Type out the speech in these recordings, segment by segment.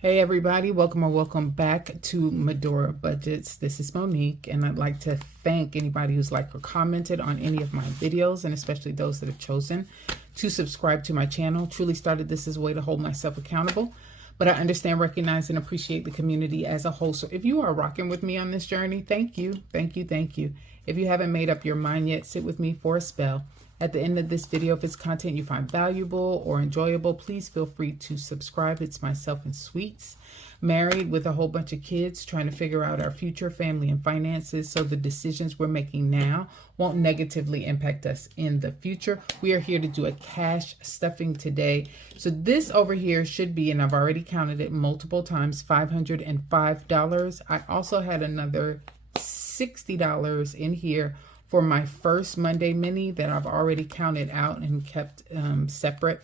Hey everybody, welcome or welcome back to Medora Budgets. This is Monique, and I'd like to thank anybody who's liked or commented on any of my videos, and especially those that have chosen to subscribe to my channel. Truly started this as a way to hold myself accountable, but I understand, recognize, and appreciate the community as a whole. So if you are rocking with me on this journey, thank you, thank you, thank you. If you haven't made up your mind yet, sit with me for a spell. At the end of this video, if it's content you find valuable or enjoyable, please feel free to subscribe. It's myself and Sweets, married with a whole bunch of kids, trying to figure out our future, family, and finances, so the decisions we're making now won't negatively impact us in the future. We are here to do a cash stuffing today. So this over here should be, and I've already counted it multiple times, $505. I also had another $60 in here for my first Monday mini that I've already counted out and kept separate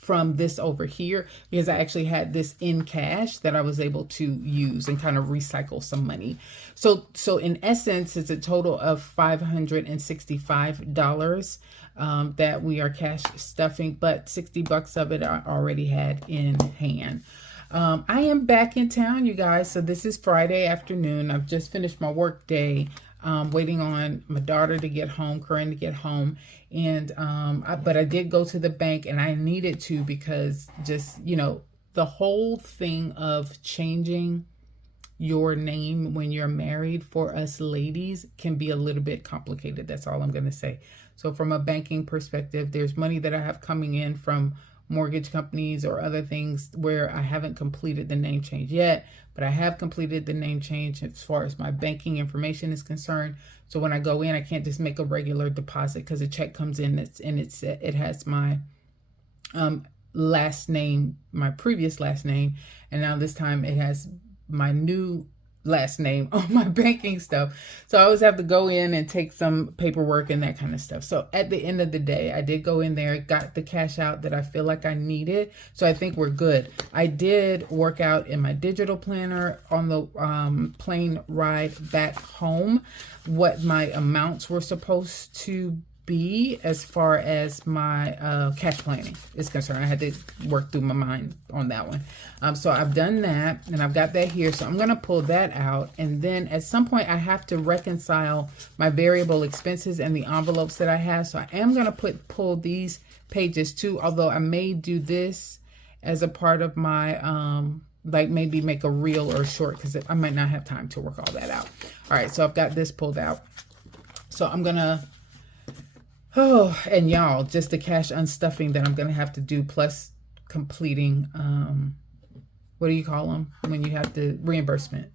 from this over here, because I actually had this in cash that I was able to use and kind of recycle some money. So in essence, it's a total of $565 that we are cash stuffing, but 60 bucks of it I already had in hand. I am back in town, you guys. So this is Friday afternoon. I've just finished my work day. Waiting on my daughter to get home, Corinne to get home. And, but I did go to the bank, and I needed to, because just, you know, the whole thing of changing your name when you're married for us ladies can be a little bit complicated. That's all I'm going to say. So from a banking perspective, there's money that I have coming in from mortgage companies or other things where I haven't completed the name change yet, but I have completed the name change as far as my banking information is concerned. So when I go in, I can't just make a regular deposit, because a check comes in it has my last name, my previous last name, and now this time it has my new last name on my banking stuff. So I always have to go in and take some paperwork and that kind of stuff. So at the end of the day, I did go in there, got the cash out that I feel like I needed. So I think we're good. I did work out in my digital planner on the plane ride back home what my amounts were supposed to be as far as my cash planning is concerned. I had to work through my mind on that one. So I've done that, and I've got that here. So I'm going to pull that out, and then at some point I have to reconcile my variable expenses and the envelopes that I have. So I am going to pull these pages too, although I may do this as a part of my like maybe make a reel or a short, because I might not have time to work all that out. All right, so I've got this pulled out. So I'm gonna and y'all, just the cash unstuffing that I'm going to have to do, plus completing, what do you call them? When you have to reimbursement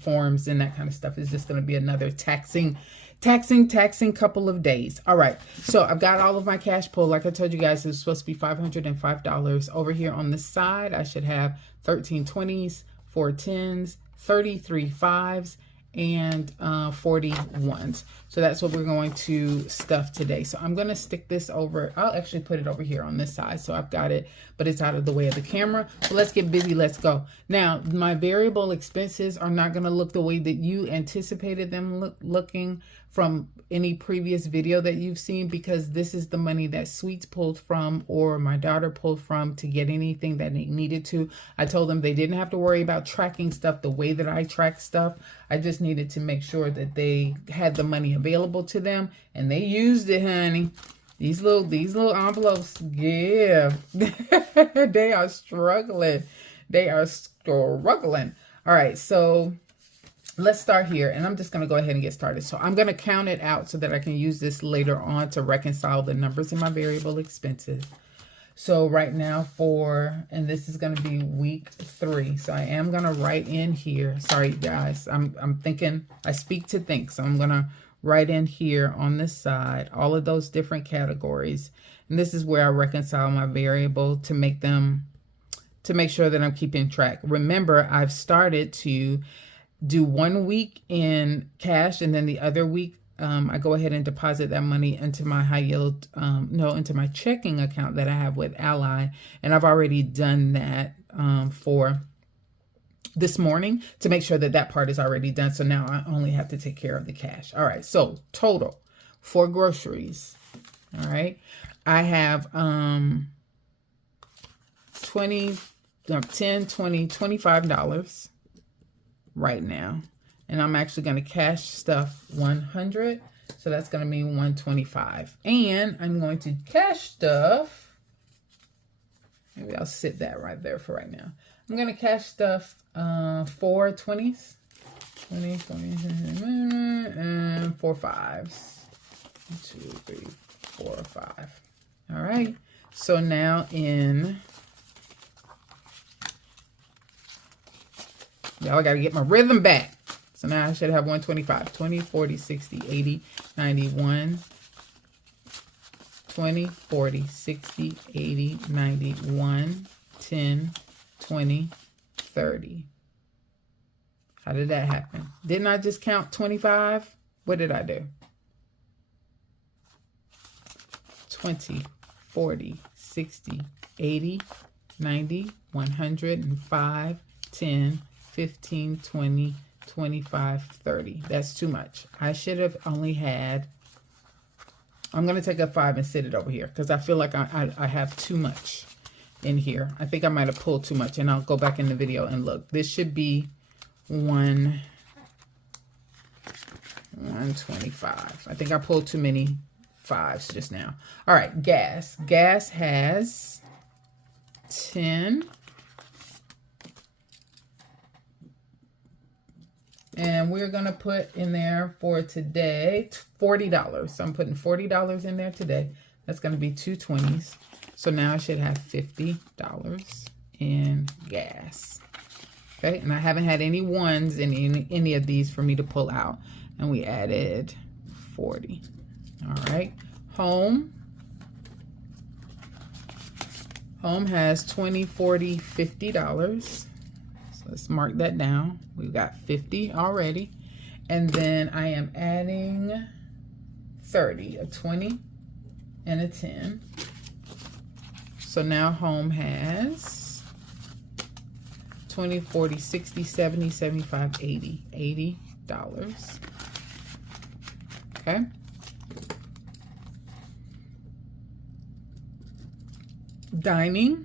forms and that kind of stuff, is just going to be another taxing couple of days. All right. So I've got all of my cash pulled. Like I told you guys, it was supposed to be $505. Over here on the side, I should have 13 20s, 4 10s, 33 5s, and 40 ones. So that's what we're going to stuff today. So I'm going to stick this over. I'll actually put it over here on this side, so I've got it, but it's out of the way of the camera. So let's get busy. Let's go. Now, my variable expenses are not going to look the way that you anticipated them looking from any previous video that you've seen, because this is the money that Sweets pulled from, or my daughter pulled from, to get anything that they needed to. I told them they didn't have to worry about tracking stuff the way that I track stuff. I just needed to make sure that they had the money available to them, and they used it, honey. These little envelopes, yeah, they are struggling. They are struggling. All right, so let's start here, and I'm just going to go ahead and get started. So I'm going to count it out so that I can use this later on to reconcile the numbers in my variable expenses. So right now and this is going to be week 3. So I am going to write in here. Sorry, guys. I'm thinking, I speak to think. So I'm going to write in here on this side all of those different categories. And this is where I reconcile my variable to make sure that I'm keeping track. Remember, I've started to do 1 week in cash, and then the other week I go ahead and deposit that money into my high yield, into my checking account that I have with Ally. And I've already done that for this morning to make sure that that part is already done. So now I only have to take care of the cash. All right. So total for groceries. All right. I have 20 $10, $20, $25 right now. And I'm actually going to cash stuff 100. So that's going to mean 125. And I'm going to cash stuff. Maybe I'll sit that right there for right now. I'm going to cash stuff 4 20s. 20, 20, and 4 5s. 1, 2, 3, 4, 5. All right. So now in... Y'all got to get my rhythm back. So now I should have 125. 20, 40, 60, 80, 91. 20, 40, 60, 80, 91, 10, 20, 30. How did that happen? Didn't I just count 25? What did I do? 20, 40, 60, 80, 90, 105, 10, 15, 20, 25, 30. That's too much. I should have only had... I'm going to take a 5 and sit it over here because I feel like I have too much in here. I think I might have pulled too much, and I'll go back in the video and look. This should be 125. I think I pulled too many 5s just now. All right, gas. Gas has 10. And we're going to put in there for today $40. So I'm putting $40 in there today. That's going to be 2 20s. So now I should have $50 in gas. Okay, and I haven't had any ones in any of these for me to pull out. And we added 40. All right. Home. Home has $20, $40, $50. Let's mark that down. We've got 50 already. And then I am adding 30, a 20 and a 10. So now home has 20, 40, 60, 70, 75, 80. $80. Okay. Dining.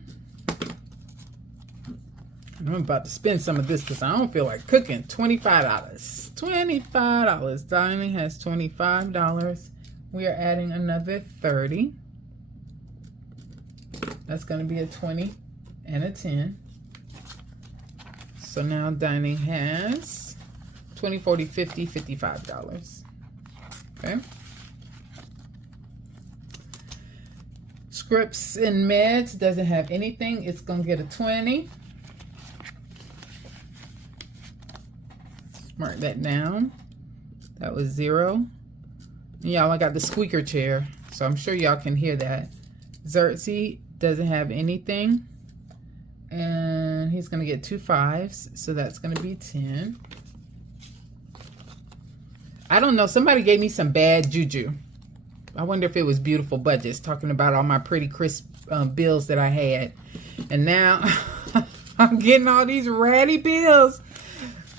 I'm about to spend some of this because I don't feel like cooking. $25. $25. Dining has $25. We are adding another 30. That's going to be a 20 and a 10. So now dining has 20, 40, 50, $55. Okay. Scripts and meds doesn't have anything. It's going to get a 20. Mark that down. That was 0. Y'all, I got the squeaker chair, so I'm sure y'all can hear that. Xerxes doesn't have anything, and he's going to get 2 5s, so that's going to be 10. I don't know. Somebody gave me some bad juju. I wonder if it was Beautiful Budgets talking about all my pretty crisp bills that I had, and now I'm getting all these ratty bills.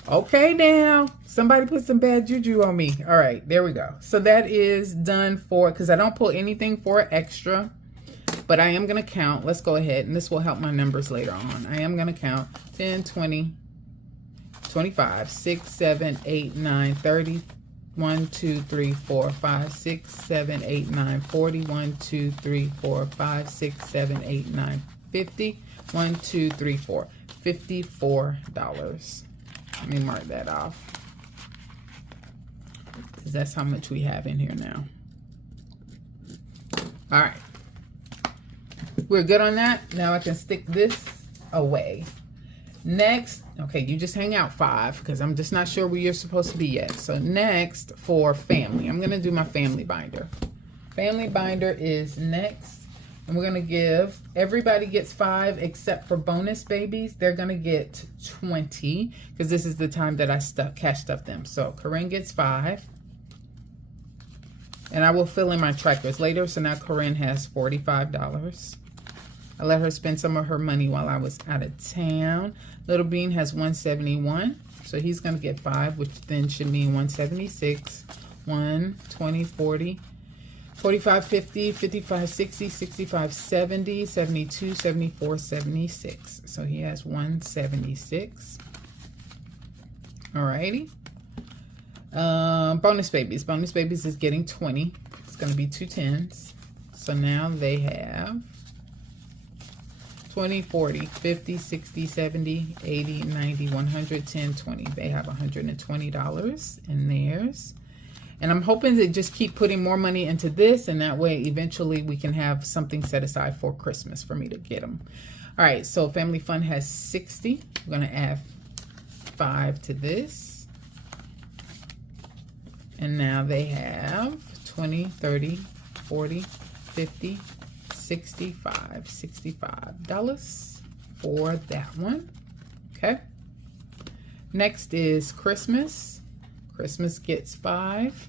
Okay, now somebody put some bad juju on me. All right, there we go. So that is done for, because I don't pull anything for extra, but I am going to count. Let's go ahead, and this will help my numbers later on. I am going to count 10, 20, 25, 6, 7, 8, 9, 30, 1, 2, 3, 4, 5, 6, 7, 8, 9, 40, 1, 2, 3, 4, 5, 6, 7, 8, 9, 50, 1, 2, 3, 4, $54. Let me mark that off, because that's how much we have in here now. All right. We're good on that. Now I can stick this away. Next, okay, you just hang out 5, because I'm just not sure where you're supposed to be yet. So next for family, I'm going to do my family binder. Family binder is next. And we're going to give, everybody gets 5 except for bonus babies. They're going to get 20 because this is the time that I cash stuff them. So Corinne gets 5. And I will fill in my trackers later. So now Corinne has $45. I let her spend some of her money while I was out of town. Little Bean has 171. So he's going to get 5, which then should mean 176, 1, 20, 40, 45.50, 55.60, 65.70, 72, 74, 76. So he has 176. Alrighty. Bonus babies. Bonus babies is getting 20. It's going to be 2 10s. So now they have 20, 40, 50, 60, 70, 80, 90, 100, 10, 20. They have $120 in theirs. And I'm hoping to just keep putting more money into this, and that way eventually we can have something set aside for Christmas for me to get them. All right, so Family Fun has 60. I'm going to add 5 to this. And now they have 20, 30, 40, 50, 65, $65 for that one. Okay. Next is Christmas. Christmas gets 5.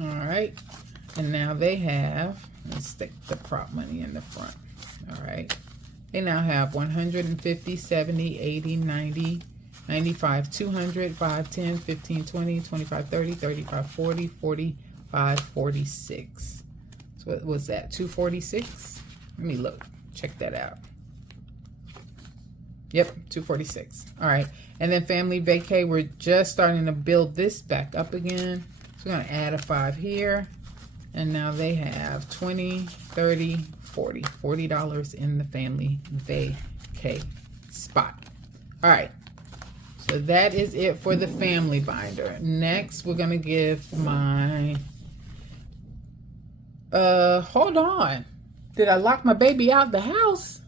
All right. And now they have, let's stick the prop money in the front. All right. They now have 150, 70, 80, 90, 95, 200, 5, 10, 15, 20, 25, 30, 35, 40, 45, 46. So what was that? 246? Let me look. Check that out. Yep, 246. All right. And then Family Vacay, we're just starting to build this back up again. So we're going to add a 5 here. And now they have 20, 30, 40. $40 in the Family Vacay spot. All right. So that is it for the family binder. Next, we're going to give my... hold on. Did I lock my baby out the house?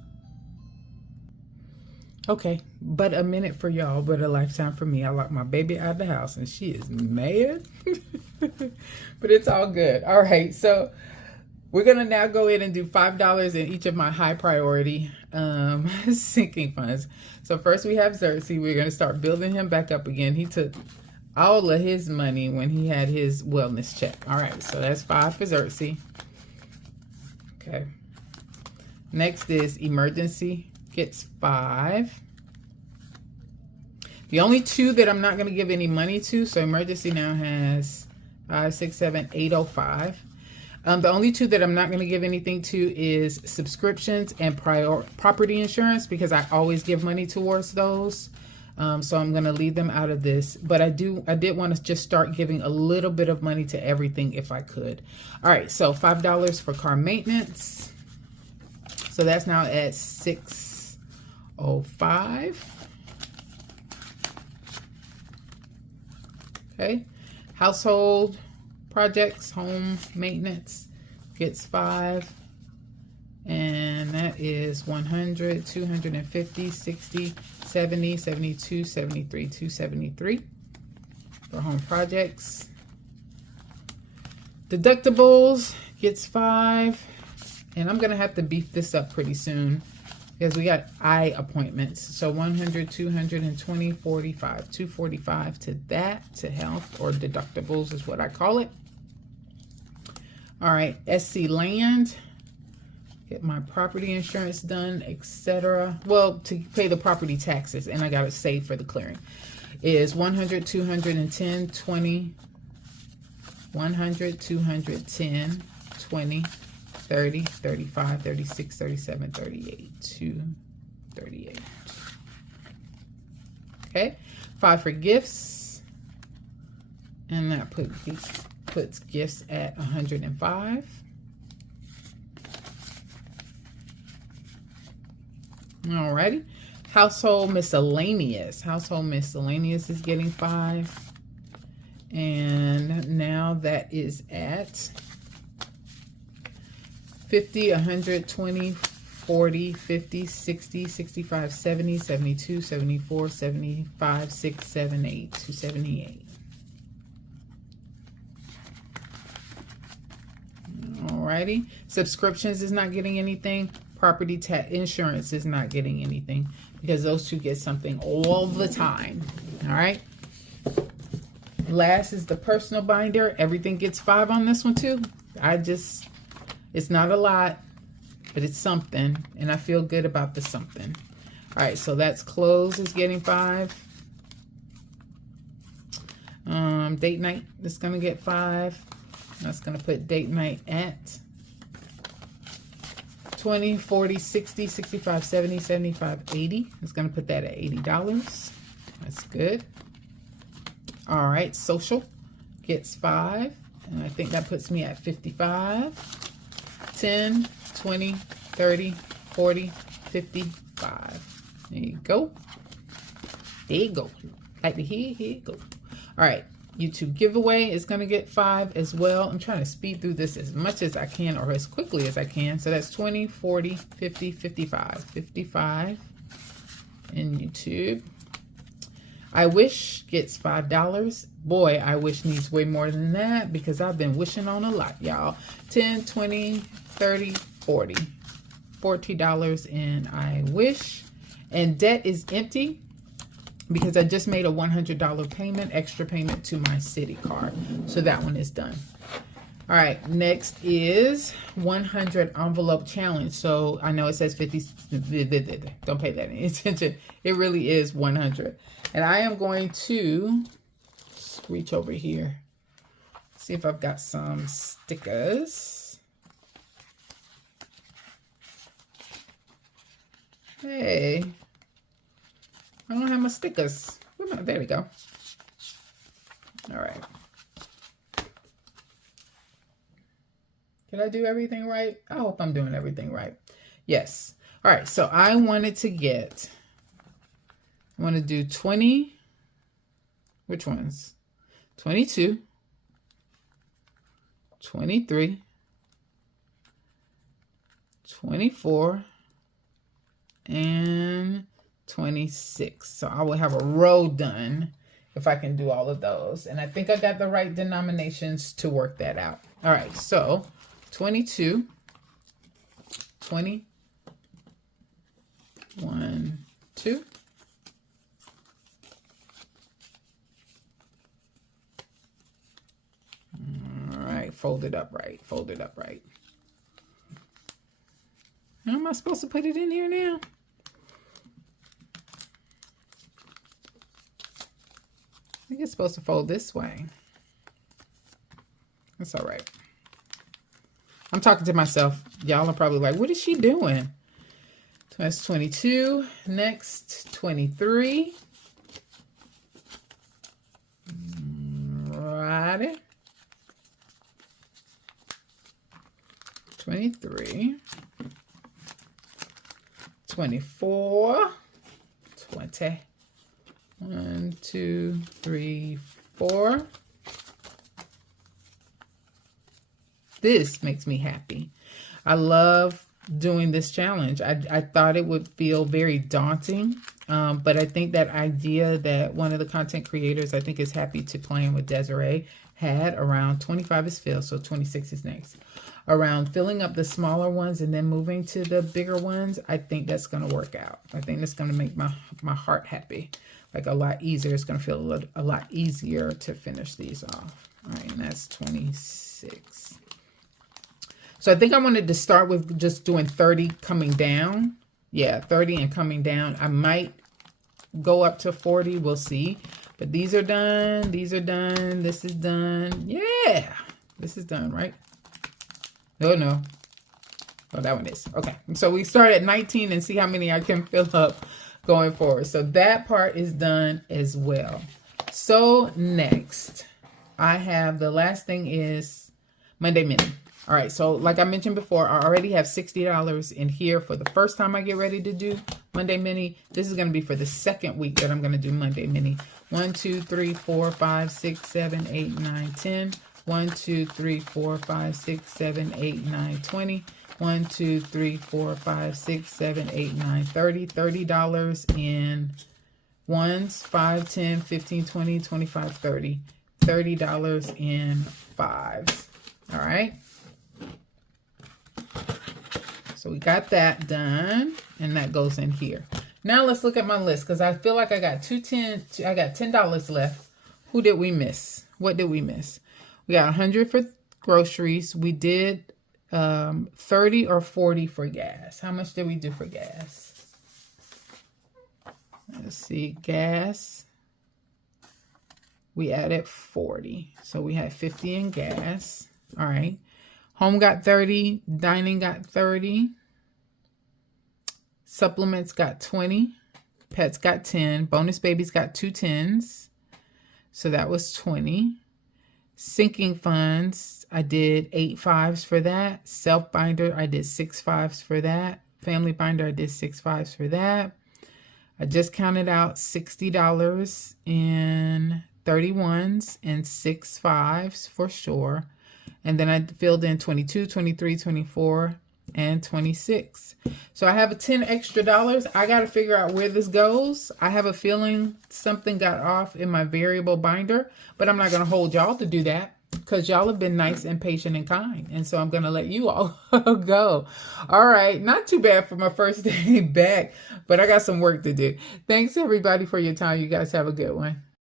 Okay, but a minute for y'all, but a lifetime for me. I locked my baby out of the house, and she is mad. But it's all good. All right, so we're going to now go in and do $5 in each of my high priority sinking funds. So first we have Xerxes. We're going to start building him back up again. He took all of his money when he had his wellness check. All right, so that's 5 for Xerxes. Okay. Next is Emergency. Gets 5. The only 2 that I'm not going to give any money to, so Emergency now has 5, 6, 7, 805. The only 2 that I'm not going to give anything to is subscriptions and property insurance, because I always give money towards those. So I'm going to leave them out of this. But I did want to just start giving a little bit of money to everything if I could. All right, so $5 for car maintenance. So that's now at $605. Okay. Household projects, home maintenance gets 5. And that is 100, 250, 60, 70, 72, 73, 273 for home projects. Deductibles gets 5. And I'm going to have to beef this up pretty soon because we got eye appointments. So 100, 220, 45, 245 to that, to health, or deductibles is what I call it. All right, SC Land. Get my property insurance done, etc. Well, to pay the property taxes, and I got to save for the clearing. Is 100, 210, 20, 100, 210, 20, 30, 35, 36, 37, 38, 238. Okay, 5 for gifts, and that puts gifts at 105. Alrighty, household miscellaneous. Household miscellaneous is getting 5, and now that is at 50, 100, 20, 40, 50, 60, 65, 70, 72, 74, 75, 6, 7, 8, 278. Alrighty, subscriptions is not getting anything. Property insurance is not getting anything because those 2 get something all the time. All right. Last is the personal binder. Everything gets 5 on this one too. It's not a lot, but it's something, and I feel good about the something. All right, so that's clothes is getting 5. Date night is going to get 5. That's going to put date night at 20, 40, 60, 65, 70, 75, 80. It's going to put that at $80. That's good. All right, social gets 5. And I think that puts me at 55. 10, 20, 30, 40, 55. There you go. There you go. Like the here you go. All right. YouTube giveaway is going to get 5 as well. I'm trying to speed through this as much as I can or as quickly as I can. So that's 20, 40, 50, 55. 55 in YouTube. I Wish gets $5. Boy, I Wish needs way more than that because I've been wishing on a lot, y'all. 10, 20, 30, 40. $40 in I Wish. And debt is empty because I just made a $100 payment, extra payment to my city card. So that one is done. All right, next is 100 envelope challenge. So I know it says 50, don't pay that any attention. It really is 100. And I am going to reach over here, see if I've got some stickers. Hey, I don't have my stickers. There we go. All right. Did I do everything right? I hope I'm doing everything right. Yes. All right. So I wanted to get, I want to do 20. Which ones? 22, 23, 24, and 26. So I will have a row done if I can do all of those. And I think I got the right denominations to work that out. All right, so 22, 20, 1, 2. All right, fold it up right, fold it up right. How am I supposed to put it in here now? I think it's supposed to fold this way. That's all right. I'm talking to myself. Y'all are probably like, what is she doing? So that's 22. Next, 23. Righty. 23. 24. 20. 1, 2, 3, 4. This makes me happy. I love doing this challenge. I thought it would feel very daunting, but I think that idea that one of the content creators, I think is Happy to Playing with Desiree, had around 25 is filled, so 26 is next. Around filling up the smaller ones and then moving to the bigger ones, I think that's going to work out. I think that's going to make my heart happy. Like a lot easier. It's going to feel a lot easier to finish these off. All right, and that's 26. So I think I wanted to start with just doing 30 coming down. Yeah, 30 and coming down. I might go up to 40. We'll see. But these are done. These are done. This is done. Yeah. This is done, right? Oh, no. Oh, that one is. Okay. So we start at 19 and see how many I can fill up going forward. So that part is done as well. So next, I have the last thing is Monday Mini. All right, so like I mentioned before, I already have $60 in here for the first time I get ready to do Monday Mini. This is going to be for the second week that I'm going to do Monday Mini. 1, 2, 3, 4, 5, 6, 7, 8, 9, 10. 1, 2, 3, 4, 5, 6, 7, 8, 9, 20. 1, 2, 3, 4, 5, 6, 7, 8, 9, 30. $30 in ones, 5, 10, 15, 20, 25, 30. $30 in fives. All right. So we got that done, and that goes in here. Now let's look at my list because I feel like I got $10 left. Who did we miss? What did we miss? We got 100 for groceries. We did 30 or 40 for gas. How much did we do for gas? Let's see, gas. we added 40. So we had 50 in gas. All right. Home got 30. Dining got 30. Supplements got 20. Pets got 10. Bonus babies got 2 10s. So that was 20. Sinking funds, I did 8 5s for that. Self binder, I did 6 5s for that. Family binder, I did 6 5s for that. I just counted out $60 in 31s and 6 5s for sure. And then I filled in 22, 23, 24, and 26. So I have a 10 extra dollars. I got to figure out where this goes. I have a feeling something got off in my variable binder, but I'm not going to hold y'all to do that because y'all have been nice and patient and kind. And so I'm going to let you all go. All right. Not too bad for my first day back, but I got some work to do. Thanks everybody for your time. You guys have a good one.